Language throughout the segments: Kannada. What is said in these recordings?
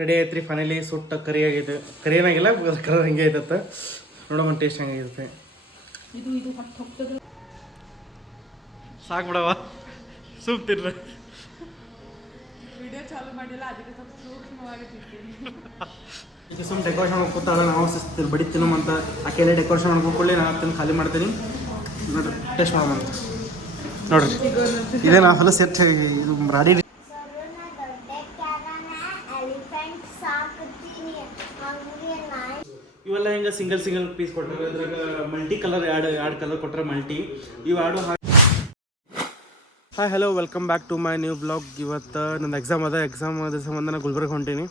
ರೆಡಿ ಆಯ್ತು ರೀ ಫೈನಲಿ. ಸುಟ್ಟ ಕರಿ ಆಗೈತೆ, ಕರಿ ಏನಾಗಿಲ್ಲ, ಕಲರ್ ಹಿಂಗೆ ಐತತ್ತ. ನೋಡಮ್ಮ ಟೇಸ್ಟ್ ಹೆಂಗಾಗಿರುತ್ತೆ. ಸಾಕು ಬಿಡವ, ಸೂಪ್ ತಿರ್ರ. ಈಗ ಸುಮ್ಮನೆ ಡೆಕೋರೇಷನ್ ಮಾಡ್ಕೊತಾಳ, ನಾವು ಸಿಸ್ತೀವಿ ಬಡಿತೀನೋ ಅಂತ. ಆಕೆಲ್ಲ ಡೆಕೋರೇಷನ್ ಮಾಡ್ಕೊಳ್ಳಿ, ನಾನು ಅದನ್ನು ಖಾಲಿ ಮಾಡ್ತೀನಿ. ನೋಡ್ರಿ ಟೇಸ್ಟ್ ಮಾಡೋಣ ನೋಡ್ರಿ. ಇದೇನಾ ಹೊಲಸು ಹೆಚ್ಚು ಇದು ರಾಡಿ. ಇವೆಲ್ಲ ಹಿಂಗೆ ಸಿಂಗಲ್ ಪೀಸ್ ಕೊಟ್ಟರೆ, ಅದ್ರಾಗ ಮಲ್ಟಿ ಕಲರ್ ಎರಡು ಕಲರ್ ಕೊಟ್ಟರೆ ಮಲ್ಟಿ ಇವು ಆಡು. Hi hello, welcome back to my new blog. ಇವತ್ತು ನನ್ನ ಎಕ್ಸಾಮ್ ಅದ ಸಂಬಂಧ ನಾನು ಗುಲ್ಬರ್ಗ ಹೊಂಟೀನಿ.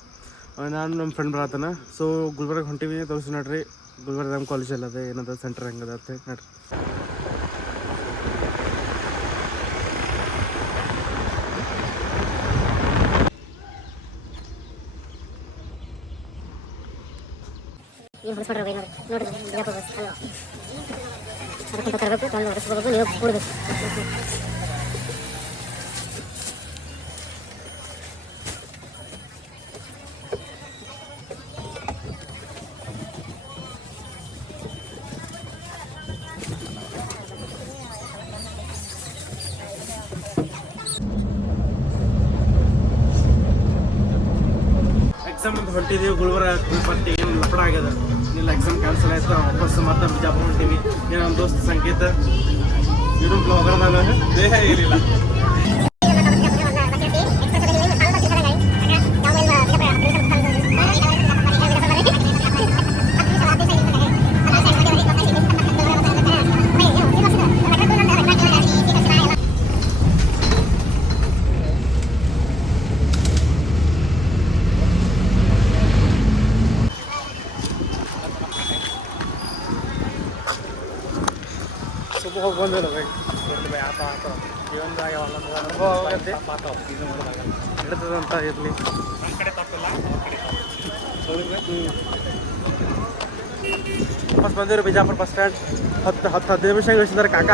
ನಾನು ನಮ್ಮ ಫ್ರೆಂಡ್ ಬರತ್ತಾನ. ಸೊ ಗುಲ್ಬರ್ಗ ಹೊಂಟೀವಿ, ತೋರಿಸಿ ನೋಡ್ರಿ. ಗುಲ್ಬರ್ಗ ನಮ್ಮ ಕಾಲೇಜಲ್ಲಿ ಅದೇ ಏನದ ಸೆಂಟರ್ ಹೆಂಗದ ಅಂತ ನೋಡ್ರಿ. ಎಕ್ಸಾಮ್ ಅಂತ ಹೊಂಟಿದ್ದೀವಿ ಗುಲ್ಬರ್ಗ. ಬಟ್ ಏನು ಲಪಡ ಆಗ್ಯದ, ಇಲ್ಲ ಎಕ್ಸಾಮ್ ಕ್ಯಾನ್ಸಲ್ ಆಯ್ತು. ವಾಪಸ್ ಮತ್ತೆ ಬಿಜಾಪುರ ಹೊಂಟೀವಿ. ಏನು ನಮ್ಮ ದೋಸ್ತ ಸಂಕೇತ ಯೂಟ್ಯೂಬ್ ಬ್ಲಾಗರ್ದಾಗ ದೇಹ ಏನಿಲ್ಲ. ಹೋಗಿ ಬಂದಿಲ್ಲ ಇರ್ತದಂತ ಇರಲಿ. ವಾಪಸ್ ಬಂದಿರು ಬಿಜಾಪುರ ಬಸ್ ಸ್ಟ್ಯಾಂಡ್. 10 ನಿಮಿಷ ಇಳಿಸಿದಾರೆ ಕಾಕ.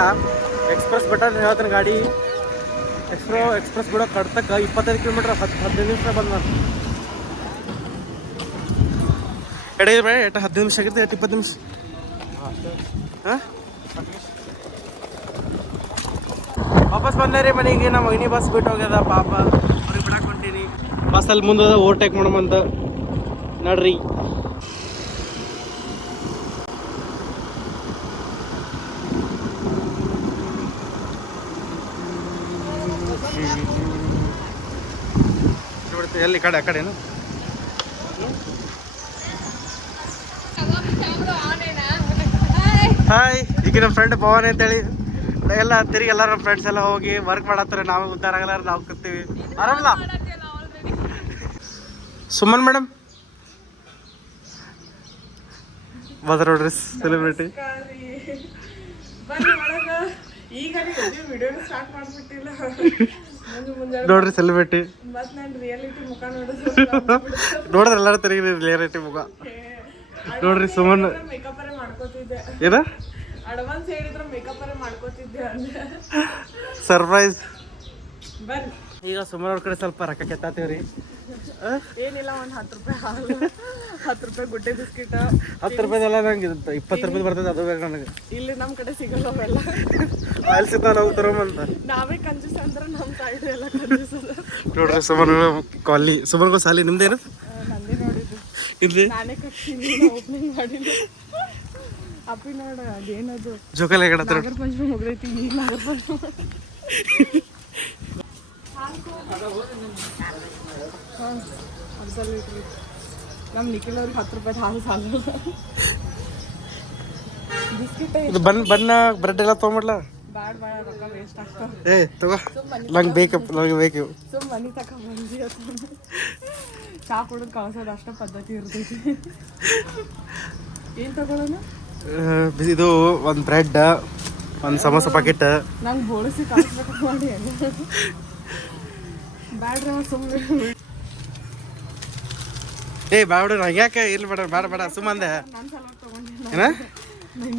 ಎಕ್ಸ್ಪ್ರೆಸ್ ಬಟನ್ ಹೇಳ್ತಾನೆ ಗಾಡಿ. ಎಕ್ಸ್ಪ್ರೆಸ್ ಬಿಡೋ ಕಡ್ತಕ್ಕ 25 ಕಿಲೋಮೀಟ್ರ್ 15 ನಿಮಿಷ ಬಂದ. ಎಡೆ ಬೇಡ 15 ನಿಮಿಷ ಆಗಿರುತ್ತೆ, 20 ನಿಮಿಷ. ಹಾಂ, ವಾಪಸ್ ಬಂದೆ ರೀ ಮನೆಗೆ. ನಮ್ಮ ಮಗನಿ ಬಸ್ ಬಿಟ್ಟು ಹೋಗ್ಯದ ಪಾಪ, ಅವ್ರಿಗೆ ಬಿಡಕ್ಕೆ ಹೊಂಟೀನಿ. ಬಸ್ಸಲ್ಲಿ ಮುಂದೆ ಓವರ್ಟೇಕ್ ಮಾಡಮಂತ ನೋಡ್ರಿ. ನೋಡ್ತೀವಿ ಎಲ್ಲಿ ಕಡೆ ಆ ಕಡೆನು. ಹಾಯ್, ಈಗ ನಮ್ಮ ಫ್ರೆಂಡ್ ಪವನ್ ಅಂತೇಳಿ ಎಲ್ಲ ತಿರುಗಿ ಎಲ್ಲ ನಮ್ಮ ಫ್ರೆಂಡ್ಸ್ ಎಲ್ಲ ಹೋಗಿ ವರ್ಕ್ ಮಾಡತ್ತಾರೆ. ನಾವು ಉದ್ದಾರ ಆಗಲ್ಲ, ನಾವು ಕೂತೀವಿ. ಆರಾಮಲ್ಲ ಸುಮನ್ ಮೇಡಮ್ ಬದ ನೋಡ್ರಿ ಸೆಲೆಬ್ರಿಟಿ. ನೋಡ್ರಿ ಸೆಲೆಬ್ರಿಟಿ ನೋಡಿದ್ರೆ ಎಲ್ಲರೂ ತಿರುಗಿ ರಿಯಾಲಿಟಿ ಮುಖ ನೋಡ್ರಿ. ಸುಮನ್ ಏನ ಸರ್ಪ್ರೈಸ್. ಈಗ ಸುಮಾರು ಅವ್ರ ಕಡೆ ಸ್ವಲ್ಪ ರೊಕ್ಕ ಕೆತ್ತಾತೀವ್ರಿ. ಏನಿಲ್ಲ, ಒಂದು 10 ರೂಪಾಯಿ ಹಾಲು, 10 ರೂಪಾಯಿ ಗುಡ್ಡೆ ಬಿಸ್ಕಿಟ್. 10 ರೂಪಾಯಿದೆಲ್ಲ ನಂಗೆ 20 ರೂಪಾಯಿ ಬರ್ತದೆ, ಅದು ಬೇಕು ನನಗೆ. ಇಲ್ಲಿ ನಮ್ಮ ಕಡೆ ಸಿಗಲ್ಲ ಅವೆಲ್ಲ. ಅಲ್ಲಿ ಸಿಗ್ತಾವ, ನಾವು ತರೋಮಂತ. ನಾವೇ ಕಂಜೂಸ್ ಅಂದ್ರೆ ನಮ್ಮ ಸೈಡ್ ಎಲ್ಲ ಕಂಜೂಸ್ ಅದ ನೋಡ್ರಿ. ಸುಮನ್ ಕಾಲಿ, ಸುಮನ್ಗೂ ಸಾಲಿ ನಿಮ್ದೇನು? ನಂದೇ ನೋಡಿದ್ದು ಇಲ್ಲಿ ನಾನೇ ಕಟ್ತೀನಿ, ಓಪನಿಂಗ್ ಮಾಡಿಲ್ಲ. ಅಪ್ಪಿ ನೋಡ ಅದೇನದು ಜೋಕಾಲಿ ನಾಗರ ಪಂಚಮಿ ಮುಗ್ದೈತಿ, ಈಗ ನಾಗರ ಪಂಚಮಿ. ಹಾಂ, ಅರ್ಧ ಲೀಟ್ರಿ. ನಮ್ಮ ನಿಖಿಲ್ ಅವ್ರಿಗೆ 10 ರೂಪಾಯಿ ಹಾಲು ಸಾಲ. ಬಿಸ್ಕಿಟ್ ಬನ್ನ ಬ್ರೆಡ್ ಎಲ್ಲ ತೊಗೊಂಬಿಡ್ಲ? ಬ್ಯಾಡ ರೊಕ್ಕ ವೇಸ್ಟ್ ಆಗ್ತಾವ. ತಗೋ, ನಂಗೆ ಬೇಕು. ಸುಮ್ಮ ಮನೆ ತಕ ಬಂದಿ ಚಾ ಕುಡಿದು ಕಳ್ಸೋದು ಅಷ್ಟ ಪದ್ಧತಿ ಇರ್ತೈತಿ. ಏನು ತಗೊಳ್ಳೋಣ? ಇದು ಒಂದು ಬ್ರೆಡ್, ಒಂದು ಸಮೋಸ ಪ್ಯಾಕೆಟ್. ನಂಗೆ ಬೋಳಿಸಿ ಕಳಿಸ್ಬೇಕು ಮಾಡಿ. ಬ್ಯಾಡ್ರಿ ಸುಮ್ಮನೆ. ಬ್ಯಾಡ, ನಂಗೆ ಯಾಕೆ ಇಲ್ಲಿ ಬೇಡ ಸುಮ್ಮಂದೆ. ನನ್ನ ಸಲುವಾಗಿ ತಗೊಂಡಿನ, ಏನ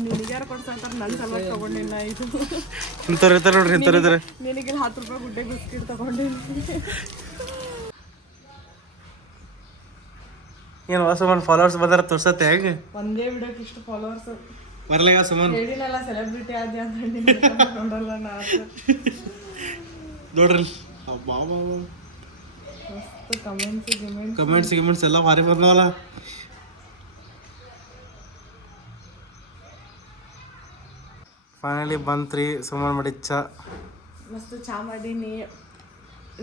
ನಿನಗ್ಯಾರು ಕೊಡ್ಸಂತಾರೆ, ನನ್ನ ಸಲುವಾಗಿ ತಗೊಂಡಿನ. ಇದು ಇಂಥವ್ರು ಇರ್ತಾರೆ ನೋಡ್ರಿ, ಇಂಥವ್ರು ಇದ್ದಾರೆ. ನಿನಗೆ 10 ರೂಪಾಯಿ ಗುಡ್ಡೆ ಬಿಸ್ಕಿಟ್ ತಗೊಂಡಿನಿ. ಏನು ಸುಮನ್ ಫಾಲೋವರ್ಸ್ ಬಂದಾರ ತೋರ್ಸತ್ತೆ ಹೆಂಗೆ ಒಂದೇ ವಿಡಿಯೋಕ್ಕೆ ಇಷ್ಟು ಫಾಲೋವರ್ಸ್ ಬರ್ಲಾಗ ಸುಮನ್ ಹೇಳಿನಲ್ಲ ಸೆಲೆಬ್ರಿಟಿ ಆದ್ಯ ಅಂತ ನೋಡಲ್ಲ ನಾ ನೋಡ್ರಿ ಮಸ್ತ್ ಕಮೆಂಟ್ಸ್ ಕಮೆಂಟ್ಸ್ ಎಲ್ಲ ಭಾರಿ ಬಂದವಲ್ಲ. ಫೈನಲಿ ಬಂತ್ರಿ ಸುಮನ್ ಮಾಡಿದ ಚಾ. ಮಸ್ತ್ ಚಾ ಮಾಡೀನಿ,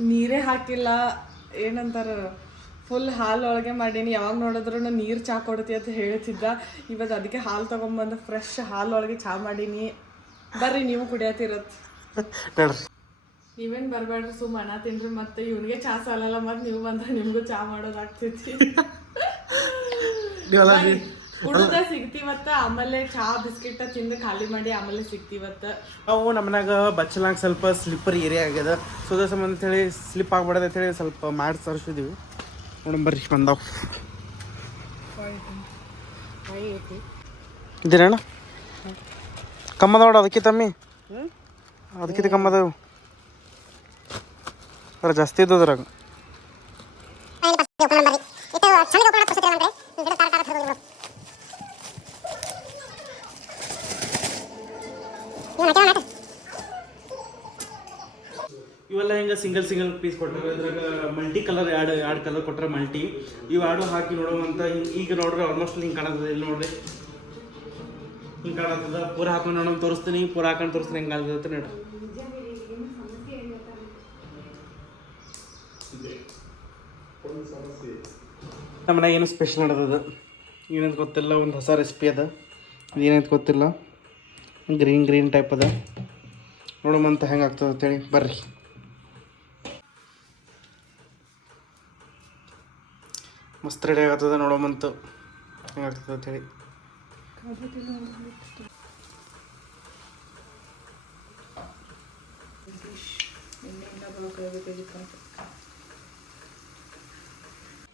ನೀರೇ ಹಾಕಿಲ್ಲ, ಏನಂತಾರ ಫುಲ್ ಹಾಲು ಒಳಗೆ ಮಾಡೀನಿ. ಯಾವಾಗ ನೋಡಿದ್ರು ನೀರು ಚಾ ಕೊಡ್ತಿ ಅಂತ ಹೇಳ್ತಿದ್ದ. ಇವತ್ತು ಅದಕ್ಕೆ ಹಾಲು ತೊಗೊಂಬಂದು ಫ್ರೆಶ್ ಹಾಲು ಒಳಗೆ ಚಾ ಮಾಡೀನಿ. ಬರ್ರಿ ನೀವು ಕುಡಿಯತ್ತಿರತ್. ನೋಡ್ರಿ ನೀವೇನು ಬರಬೇಡ್ರಿ, ಸುಮ್ಮ ಅಣ್ಣ ತಿನ್ರಿ. ಮತ್ತೆ ಇವನಿಗೆ ಚಾ ಸಾಲಲ್ಲ, ಮತ್ತೆ ನೀವು ಬಂದ್ರೆ ನಿಮಗೂ ಚಾ ಮಾಡೋದಾಗ್ತೈತಿ. ಕುಡ್ದ ಸಿಗ್ತೀವತ್ತ, ಆಮೇಲೆ ಚಾ ಬಿಸ್ಕಿಟ್ ತಿಂದು ಖಾಲಿ ಮಾಡಿ ಆಮೇಲೆ ಸಿಗ್ತೀವತ್ತ. ನಾವು ನಮ್ಮನ್ಯಾಗ ಬಚ್ಚಲಾಗ ಸ್ವಲ್ಪ ಸ್ಲಿಪ್ಪರ್ ಏರಿಯಾ ಆಗ್ಯದ. ಸೊ ಅದ್ರ ಸಂಬಂಧ ಅಂತೇಳಿ ಸ್ಲಿಪ್ ಆಗ್ಬಾರ್ದು ಅಂತೇಳಿ ಸ್ವಲ್ಪ ಮಾಡಿ ತರಿಸಿದ್ವಿ. ನೋಡಂಬರ್ರಿ ಬಂದಾವ ಇದ್ದೀರಣ್ಣ ಕಮ್ಮದವಡ ಅದಕ್ಕೆ ತಮ್ಮಿ ಅದಕ್ಕಿಂತ ಕಮ್ಮದವು ಅದ್ರ ಜಾಸ್ತಿ ಇದ್ದದ್ರಾಗ. ಇವೆಲ್ಲ ಹಿಂಗೆ ಸಿಂಗಲ್ ಪೀಸ್ ಕೊಟ್ಟರೆ ಇದ್ರಾಗ ಮಲ್ಟಿ ಕಲರ್ ಎರಡು ಕಲರ್ ಕೊಟ್ಟರೆ ಮಲ್ಟಿ. ಇವು ಎರಡು ಹಾಕಿ ನೋಡುವಂತ ಈಗ ನೋಡ್ರಿ ಆಲ್ಮೋಸ್ಟ್ ಹಿಂಗೆ ಕಾಣತದೆ. ಇಲ್ಲಿ ನೋಡ್ರಿ ಹಿಂಗೆ ಕಾಣತ್ತದ. ಪೂರ ಹಾಕೊಂಡು ನೋಡೋಣ ತೋರಿಸ್ತೀನಿ, ಪೂರ ಹಾಕೊಂಡು ತೋರಿಸ್ತೀನಿ ಹೆಂಗೆ ಕಾಣ್ತದೆ ನೋಡ್ರಿ. ನಮ್ಮನೆ ಏನು ಸ್ಪೆಷಲ್ ನಡೆದದ ಏನಂತ ಗೊತ್ತಿಲ್ಲ. ಒಂದು ಹೊಸ ರೆಸಿಪಿ ಅದ, ಏನಂತ ಗೊತ್ತಿಲ್ಲ. ಗ್ರೀನ್ ಟೈಪ್ ಅದ. ನೋಡೋಮಂತ ಹೆಂಗೆ ಆಗ್ತದೆ ಅಂತೇಳಿ ಬರ್ರಿ. ಮಸ್ತ್ ರೆಡಿ ಆಗತ್ತದ, ನೋಡೋಮಂತ ಹೆಂಗೆ ಆಗ್ತದೆ ಅಂತೇಳಿ.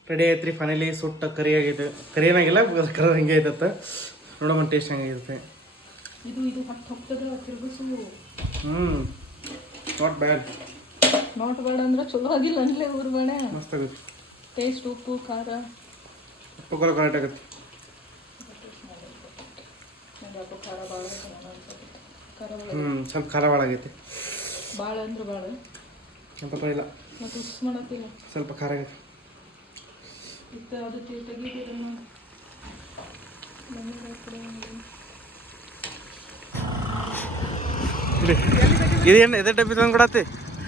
ರೆಡಿ ಆಯ್ತು ಫೈನಲಿ. ಸುಟ್ಟ ಕರಿ ಆಗೈತೆ, ಕರಿ ಏನಾಗಿಲ್ಲ, ಕಲರ್ ಹಿಂಗೆ ಐತತ್ತ. ನೋಡೋಣ ಟೇಸ್ಟ್ ಹೆಂಗಿರುತ್ತೆ. ನಾಟ್ ಬ್ಯಾಡ್ ಅಂದ್ರೆ ಚಲೋ ಆಗಿಲ್ಲ ಅನ್ಲೇ ಊರ್ ಬೇಡ. ಮಸ್ತ್ ಆಗುತ್ತೆ ಟೇಸ್ಟ್, ಉಪ್ಪು ಖಾರ ಕರೆಕ್ಟ್ ಆಗುತ್ತೆ. ಸ್ವಲ್ಪ ಖಾರ ಭಾಳ ಆಗೈತಿ. ಭಾಳ ಅಂದ್ರೆ ಭಾಳ ಸ್ವಲ್ಪ ಇಲ್ಲ, ಮತ್ತೆ ಉಸ್ ಮಾಡತ್ತಿಲ್ಲ, ಸ್ವಲ್ಪ ಖಾರ ಆಗೈತಿ. ಅದು ತೆಗಿದಿರಲ್ಲ. ಇದೇನು ಎದೆ ಡಬ್ಬಿ ತಂದು ಕೊಡತ್ತಿ?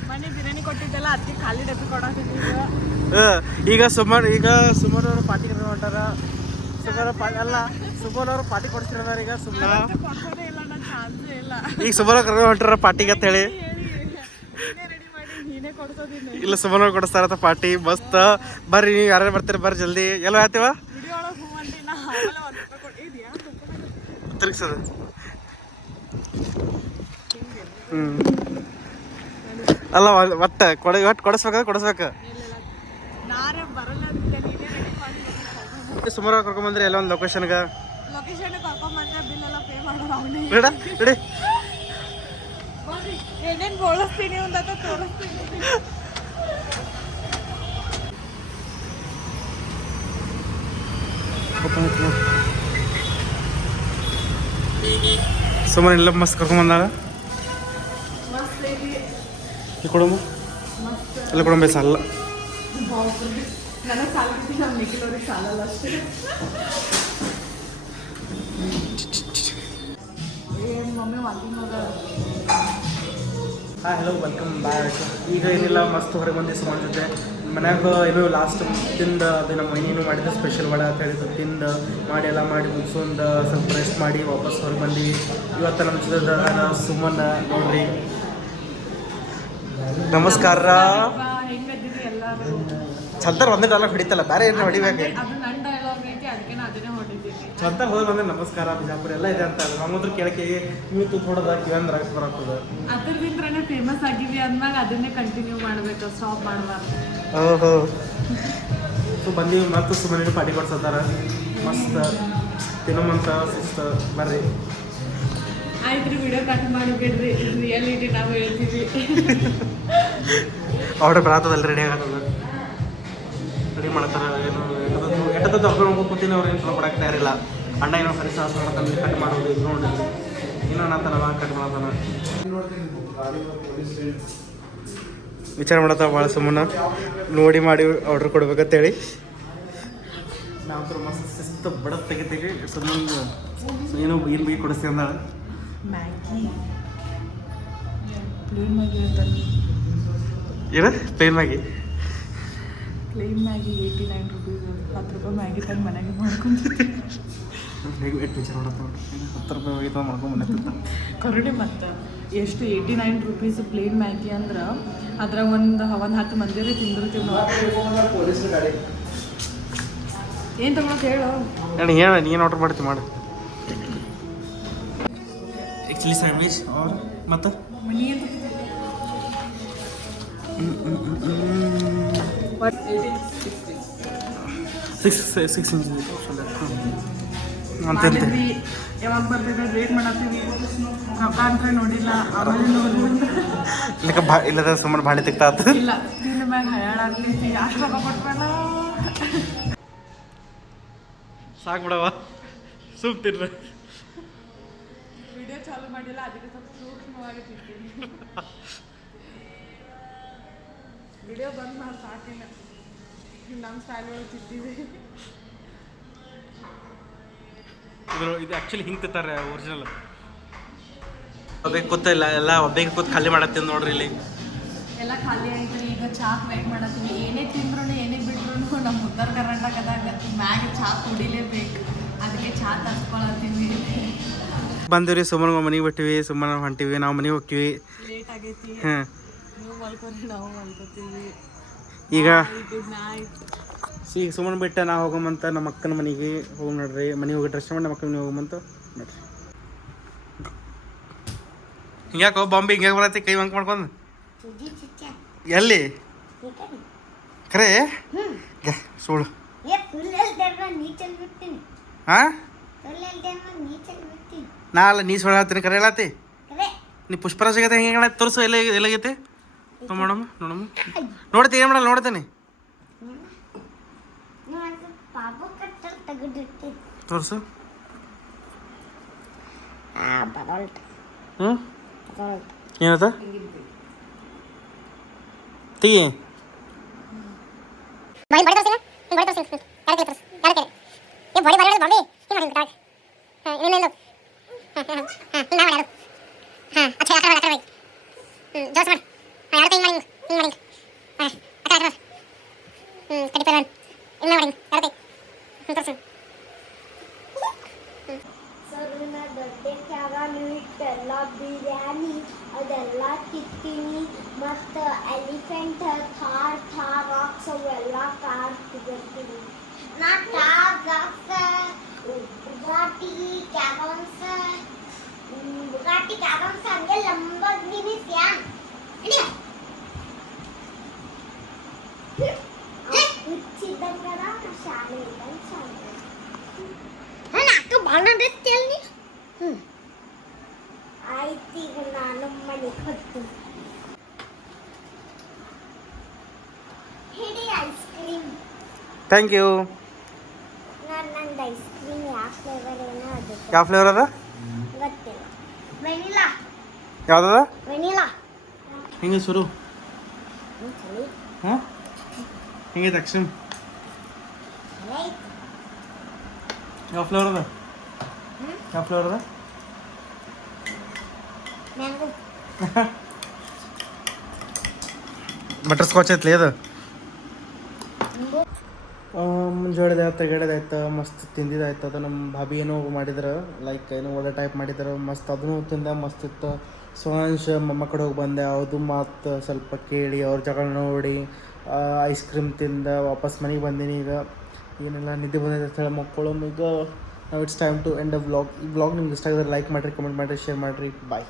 ಮನೆ ಬಿರಿಯಾನಿ ಕೊಟ್ಟಿದ್ದೆಲ್ಲ ಅದಕ್ಕೆ ಖಾಲಿ ಡಬ್ಬಿ ಕೊಡತ್ತಿದ್ದೀವಿ. ಈಗ ಸುಮಾರು ಅವರು ಪಾರ್ಟಿ ಕರ್ಕೊಂಡು ಹೊಂಟಾರ. ಸುಮಾರು ಅವರು ಪಾರ್ಟಿ ಕೊಡ್ತಿರೋದಾರ. ಈಗ ಸುಮ್ಮನೆ ಕೊಡ್ಸೋದೇ ಇಲ್ಲ, ನನ್ನ ಚಾನ್ಸೇ ಇಲ್ಲ. ಈಗ ಸುಮಾರು ಕರ್ಕೊಂಡು ಹೊಂಟಾರ ಪಾರ್ಟಿಗೆ ಅಂತ ಹೇಳಿ. ರೆಡಿ ಮಾಡಿ ನೀನೇ ಕೊಡ್ಸೋದಿಲ್ಲ. ಇಲ್ಲ ಸುಮಾರು ಕೊಡಿಸ್ತಾರತ್ತ ಪಾರ್ಟಿ. ಮಸ್ತ್ ಬರ್ರಿ, ನೀವು ಯಾರ್ಯಾರು ಬರ್ತೀರಿ ಬರ್ರಿ ಜಲ್ದಿ. ಎಲ್ಲ ಆಯ್ತೀವ ವಿಡಿಯೋ ಒಳಗೆ ಹೂ ಅಂಟಿ ನಾ ಆಮೇಲೆ 1 ರೂಪಾಯಿ ಕೊಟ್ಟಿದ್ಯಾ ತಿರುಗಿಸೋದು. ಅಲ್ಲ ಒಟ್ಟು ಕೊಡಿಸ್ಬೇಕು. ನಾರೇ ಬರಲ್ಲ ಅಂತ ನೀನೇ ರೆಡಿ ಮಾಡಿ ಸುಮಾರು ಕರ್ಕೊಂಬಂದ್ರಿ ಎಲ್ಲ ಒಂದು ಲೊಕೇಶನ್ಗೆ ಕರ್ಕೊಂಬಂದ್ರೆ ಬಿಲ್ ಎಲ್ಲ ಪೇ ಮಾಡೋದು ಅವನೇ. ರೆಡಿ ಏನೇನು ಬೋಳಿಸ್ತೀನಿ ಅಂತ ತೋರಿಸ್ತೀನಿ. ಸುಮಾರು ಎಲ್ಲ ಮಸ್ತ್ ಕರ್ಕೊಂಬಂದಾಗ ಮಸ್ತ್ ಐತಿ. ಕೊಡಮ್ಮ ಎಲ್ಲ ಕೊಡಂಬ ಸಾಲ. ನನಗೆ ಸಾಲ ಬಿಟ್ಟು ನಮ್ಮ ನಿಖಿಲವ್ರಿಗೆ ಸಾಲಲ್ಲ ಅಷ್ಟೇ. ಮಮ್ಮಿ ವಾಕಿಂಗ್ ಹೋದ. ಹಾಂ ಹಲೋ, ವೆಲ್ಕಮ್ ಬ್ಯಾಕ್. ಈಗ ಏನಿಲ್ಲ, ಮಸ್ತ್ ಹೊರಗೆ ಬಂದು ಸುಮಾರು ಜೊತೆ ಮನ್ಯಾಗ ಏನೋ ಲಾಸ್ಟ್ ತಿಂದು ಅದು ನಮ್ಮ ಮನೇನು ಮಾಡಿದ್ದು ಸ್ಪೆಷಲ್ ವಡೆ ಅಂತ ಹೇಳಿದ್ದು ತಿಂದು ಮಾಡಿ ಎಲ್ಲ ಮಾಡಿ ಮುಗಿಸೊಂದು ಸ್ವಲ್ಪ ರೆಸ್ಟ್ ಮಾಡಿ ವಾಪಸ್ ಹೊರಗೆ ಬಂದೀವಿ. ಇವತ್ತು ನಮ್ಮ ಜೊತೆ ಸುಮನ್ ನೋಡ್ರಿ. ನಮಸ್ಕಾರ. ಹೆಂಗದ್ದೀವಿ ಎಲ್ಲರೂ? ಚಂತರ ಒಂದೇ ಡಾಲರ್ ಹೊಡಿತಲ್ಲ, ಬೇರೆ ಏನು ಹೊಡಿಬೇಕು. ಅದು ನನ್ನ ಡೈಲಾಗ್ ಐತಿ, ಅದಕ್ಕೆ ನಾ ಅದನ್ನೇ ಹೊಡಿದ್ದೀನಿ. ಚಂತರ ಹೋದ್ರೆ ಬಂದ್ರೆ ನಮಸ್ಕಾರ ಬಿಜಾಪುರ ಎಲ್ಲ ಇದೆ ಅಂತ. ನಮ್ಮದ್ರ ಕೇಳಕ್ಕೆ ನೀವು ಥೋಡದ ಕಿವಂದ್ರ ಬರ್ತದೆ. ಅದ್ರದಿಂದ್ರೇ ಫೇಮಸ್ ಆಗಿವಿ ಅಂದ್ಮೇಲೆ ಅದನ್ನೇ ಕಂಟಿನ್ಯೂ ಮಾಡಬೇಕು, ಸ್ಟಾಪ್ ಮಾಡಬಾರ್ದು. ಓಹೋ. ಸೊ ಬಂದೀವಿ ಮತ್ತು ಸುಮ್ಮನೆ ಪಾರ್ಟಿ ಕೊಡ್ಸತ್ತಾರ. ಮಸ್ತ್ ತಿನ್ನೋಮಂತ ಸಿಸ್ತ ಬರ್ರಿ. ಆಯ್ತು ರೀ, ವಿಡಿಯೋ ಕಟ್ ಮಾಡಿಬಿಡ್ರಿ. ರಿಯಾಲಿಟಿ ನಾವು ಹೇಳ್ತೀವಿ. ಆರ್ಡರ್ ಬರತ್ತದಲ್ಲ, ರೆಡಿ ಆಗತ್ತದ. ರೆಡಿ ಮಾಡ್ತಾರ. ಏನು ಎಟ್ಟದ ದೊಡ್ಡ ಕೂತೀನಿ ಅವ್ರು ಏನು ಚಲೋ ಕೊಡಕ್ಕೆ ತಯಾರಿಲ್ಲ. ಅಣ್ಣ ಏನೋ ಪರಿಶ್ರಮ ಮಾಡ್ತಾನೆ ಕಟ್ ಮಾಡೋದು ಇದು ನೋಡಿ ಏನೋ ಅನ್ನತ್ತಾನವ ಕಟ್ ಮಾಡ್ತಾನ ವಿಚಾರ ಮಾಡತ್ತ ಭಾಳ ಸುಮ್ಮನೆ ನೋಡಿ ಮಾಡಿ ಆರ್ಡ್ರ್ ಕೊಡ್ಬೇಕಂತೇಳಿ ನಾವು ಮಸ್ತ್ ಶಿಸ್ತು ಬಡತ್ ತೆಗಿತೀವಿ ಸುಮ್ಮನೆ ಏನೋ ಏನು ಬಿ ಕೊಡಿಸ್ತೀವಿ ಅಂದ ಮ್ಯಾಗಿ ಪ್ಲೇನ್ ಮ್ಯಾಗಿ ಅಂತಾನೆ ಏನು plain Maggi plain Maggi 89 rupees 10 ರೂಪಾಯಿ ಮ್ಯಾಗಿ ತಂದು ಮನೆಗೆ ಮಾಡ್ಕೊಂತಿದ್ದೆ ಎಷ್ಟು ವಿಚಾರ ಮಾಡತ್ತ 10 ರೂಪಾಯಿ ಹೋಗಿತ್ತು ಮಾಡ್ಕೊಂಡು ಮನೆ ಕರಡಿ ಮತ್ತು ಎಷ್ಟು 89 ರೂಪೀಸ್ ಪ್ಲೇನ್ ಮ್ಯಾಗಿ ಅಂದ್ರೆ ಅದ್ರಾಗ ಒಂದು 10 ಮಂದಿರೇ ತಿಂದಿರ್ತೀವಿ ನಾವು. ಏನು ತಗೊಳಕ್ಕೆ ಹೇಳು ನನಗೆ ಹೇಳ ನೀನು ಆರ್ಡ್ರ್ ಮಾಡ್ತೀವಿ ಮಾಡು ಆ್ಯಕ್ಚುಲಿ ಸ್ಯಾಂಡ್ವಿಚ್ ಅವ್ರು ಮತ್ತು ಮನಿ ಸಿಕ್ಸ್ ಇಂಚ್ ಮಾಡಿದ್ವಿ ಯಾವಾಗ ಬರ್ತಿದ್ದೆ ರೇಟ್ ಮಾಡತ್ತೀವಿ ರೊಕ್ಕ ಅಂತ ನೋಡಿಲ್ಲ ಆಮೇಲೆ ನೋಡಿ ಇಲ್ಲದ ಸುಮಾರು ಭಾಳ ತೆಗ್ತಾತ ಇಲ್ಲ ತಿನ್ನ ಮ್ಯಾಗ ಹಯಾಳ ಆಗ್ತೈತಿ ಅಷ್ಟು ರೊಕ್ಕ ಕೊಟ್ಮೇಲೆ ಸಾಕು ಬಿಡವ ಸೂಪ್ ತಿನ್ರ ವಿಡಿಯೋ ಚಾಲು ಮಾಡಿಲ್ಲ ಅದಕ್ಕೆ ಸ್ವಲ್ಪ ಸೂಕ್ಷ್ಮವಾಗಿ ತಿಂತೀನಿ ವಿಡಿಯೋ ಬಂದ್ ಮಾಡಿ ಸಾಕಿಲ್ಲ ನಮ್ಮ ಸ್ಟೈಲ್ ಒಳಗೆ ತಿಂತೀವಿ ಇದು ಆ್ಯಕ್ಚುಲಿ ಹಿಂಗೆ ತಿಂತಾರೆ ಒರಿಜಿನಲ್ ಒಬ್ಬೇ ಕೂತಿಲ್ಲ ಎಲ್ಲ ಒಬ್ಬೇ ಕೂತ್ ಖಾಲಿ ಮಾಡತ್ತೀನಿ ನೋಡ್ರಿ ಇಲ್ಲಿ ಎಲ್ಲ ಖಾಲಿ ಆಯ್ತು ಈಗ ಚಾಕ್ ವೇಟ್ ಮಾಡತ್ತೀವಿ ಏನೇ ತಿಂದ್ರು ಏನೇ ಬಿಟ್ರು ನಮ್ಮ ಉತ್ತರ ಕರ್ನಾಟಕದಾಗ ಮ್ಯಾಗ ಚಾ ಕುಡಿಲೇಬೇಕು ಅದಕ್ಕೆ ಚಾ ತರ್ಸ್ಕೊಳತ್ತೀವಿ ಬಂದಿವ್ರಿ ಸುಮ್ಮನೆ ಮನೆಗೆ ಬಿಟ್ಟಿವಿ ಸುಮ್ಮನೆ ಹೊಂಟಿವಿ ನಾವು ಮನೆಗೆ ಹೋಗ್ತೀವಿ ಲೇಟ್ ಆಗೈತಿ ಹಾಂ ನೀವು ಮಲ್ಕೊರಿ ನಾವು ಮಲ್ಕೋತೀವಿ ಈಗ ಗುಡ್ ನೈಟ್ ಈಗ ಸುಮ್ಮನೆ ಬಿಟ್ಟು ನಾವು ಹೋಗಮಂತ ನಮ್ಮ ಅಕ್ಕನ ಮನೆಗೆ ಹೋಗಿ ನೋಡ್ರಿ ಮನೆಗೆ ಹೋಗಿ ಡ್ರೆಸ್ ಮಾಡಿ ನಮ್ಮ ಅಕ್ಕನ ಮನೆಗೆ ಹೋಗಮಂತ ನೋಡ್ರಿ ಹಿಂಗ್ಯಾಕೋ ಬಾಂಬೆ ಹಿಂಗ್ಯಾಕೆ ಬರತ್ತೆ ಕೈ ಬಂಕ್ ಮಾಡ್ಕೊಂಡು ಎಲ್ಲಿ ಖರೆ ಸುಳ್ಳು ಹಾಂ ನಾ ಅಲ್ಲ ನೀ ಸುಳ್ಳು ಹೇಳ್ತೀನಿ ಕರೆ ಹೇಳತ್ತಿ ನೀ ಪುಷ್ಪರಾಜ್ ಆಗತ್ತೆ ಹೆಂಗೆ ಹೇಳ ತೋರಿಸು ಎಲ್ಲಾಗೈತೆ ನೋಡಮ್ಮ ನೋಡ್ತಿ ಏನು ಮಾಡಲ್ಲ ನೋಡ್ತೇನೆ ತೋರಿಸು ಹ್ಞೂ ಏನತ್ತ ತೆಗಿ ಇಟ್ಟೆಲ್ಲ ಬಿರಿಯಾನಿ ಅದೆಲ್ಲ ತಿಂತೀನಿ ಮತ್ತು ಎಲಿಫೆಂಟ್ ಥಾರ್ ರಾಕ್ಸ್ ಅವೆಲ್ಲ ಕಾರ್ ತಿಂತೀನಿ ನಾ ಥಾರ್ ರಾಕ್ಸ್ ಬುಗಾಟಿ ಕ್ಯಾರನ್ಸ್ ಹಂಗೆ ಲಂಬರ್ಗಿನಿ ಸ್ಯಾನ್ ಹುಚ್ಚಿದ್ದಂಗಡ ಶಾಲೆ ಇದ್ದಂಗೆ ಶಾಲೆ ನಾಲ್ಕು ಬಾಳ ನೀ ಆಯ್ತು ಈಗ ನಾನು ಮನೆಗೆ ಹೋಗ್ತೀನಿ ಹಿಡಿ ಐಸ್ ಕ್ರೀಮ್ ಥ್ಯಾಂಕ್ ಯು ನಂದು ಐಸ್ ಕ್ರೀಮ್ ಯಾವ ಫ್ಲೇವರ್ ಏನೋ ಅದಕ್ಕೆ ಯಾವ ಫ್ಲೇವರ್ ಅದ ಗೊತ್ತಿಲ್ಲ ವೆನಿಲಾ ಯಾವ್ದದ ವೆನಿಲಾ ಹಿಂಗೆ ಶುರು ಹಾಂ ಹಿಂಗೆ ತಕ್ಷಣ ಯಾವ ಫ್ಲೇವರ್ ಅದ ಯಾವ ಫ್ಲೇವರ್ ಅದ ಮ್ಯಾಂಗೋ ಬಟರ್ ಸ್ಕಾಚ್ ಐತ್ಲಿ ಅದು ಮುಂಜಾನೆದಾಯ್ತು ತೆಗಡೆದಾಯ್ತು ಮಸ್ತ್ ತಿಂದಿದ್ದಾಯ್ತು ಅದು ನಮ್ಮ ಭಾಬಿ ಏನೋ ಮಾಡಿದ್ರು ಲೈಕ್ ಏನೋ ಒಳ್ಳೆ ಟೈಪ್ ಮಾಡಿದ್ರು ಮಸ್ತ್ ಅದನ್ನು ತಿಂದ ಮಸ್ತ್ ಇತ್ತು ಸುಹಾಂಶ್ ಮಮ್ಮ ಕಡೆ ಹೋಗಿ ಬಂದೆ ಅದು ಮಾತು ಸ್ವಲ್ಪ ಕೇಳಿ ಅವ್ರ ಜಗಳ ನೋಡಿ ಐಸ್ ಕ್ರೀಮ್ ತಿಂದ ವಾಪಸ್ ಮನೆಗೆ ಬಂದೀನಿ ಈಗ ಏನೆಲ್ಲ ನಿದ್ದೆ ಬಂದಿದೆ ಅಂತ ಹೇಳಿ ಮಕ್ಕಳು ಈಗ ನಾವು it's time to end a vlog ಈ ವ್ಲಾಗ್ ನಿಮ್ಗೆ ಇಷ್ಟ ಆಗಿದ್ರೆ ಲೈಕ್ ಮಾಡಿರಿ ಕಮೆಂಟ್ ಮಾಡಿರಿ ಶೇರ್ ಮಾಡಿರಿ ಬಾಯ್